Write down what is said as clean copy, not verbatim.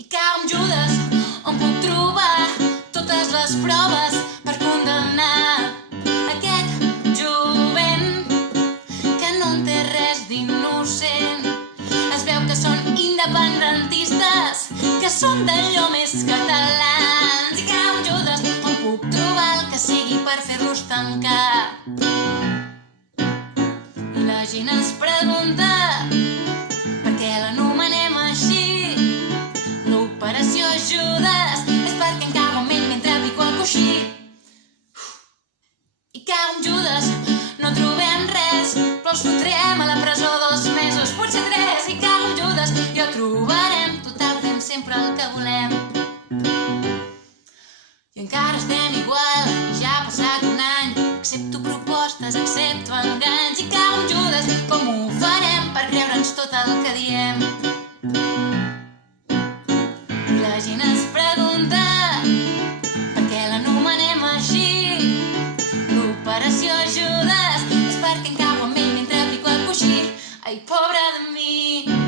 I cau amb Judes, on puc trobar totes les proves per condemnar aquest jovent que no en té res d'innocent. Es veu que són independentistes, que són d'allò més catalans. I cau amb Judes, on puc trobar el que sigui per fer-los tancar. I la gent ens pregunta per què l'anomenem així. L'operació Judes és perquè em cago amb ell mentre pico el coixí. I cago amb Judes, no trobem res, però els fotrem a la presó 2 mesos, potser 3. I cago amb Judes, i el trobarem, total fem sempre el que volem. I encara estem igual, i ja ha passat un any. Accepto propostes, accepto enganys. I cago amb Judes, com ho farem per creure'ns tot el que diem? I la gent es pregunta per què l'anomenem així. L'operació Judes és perquè em cago amb ell mentre pico el coixí. Ai, pobre de mi.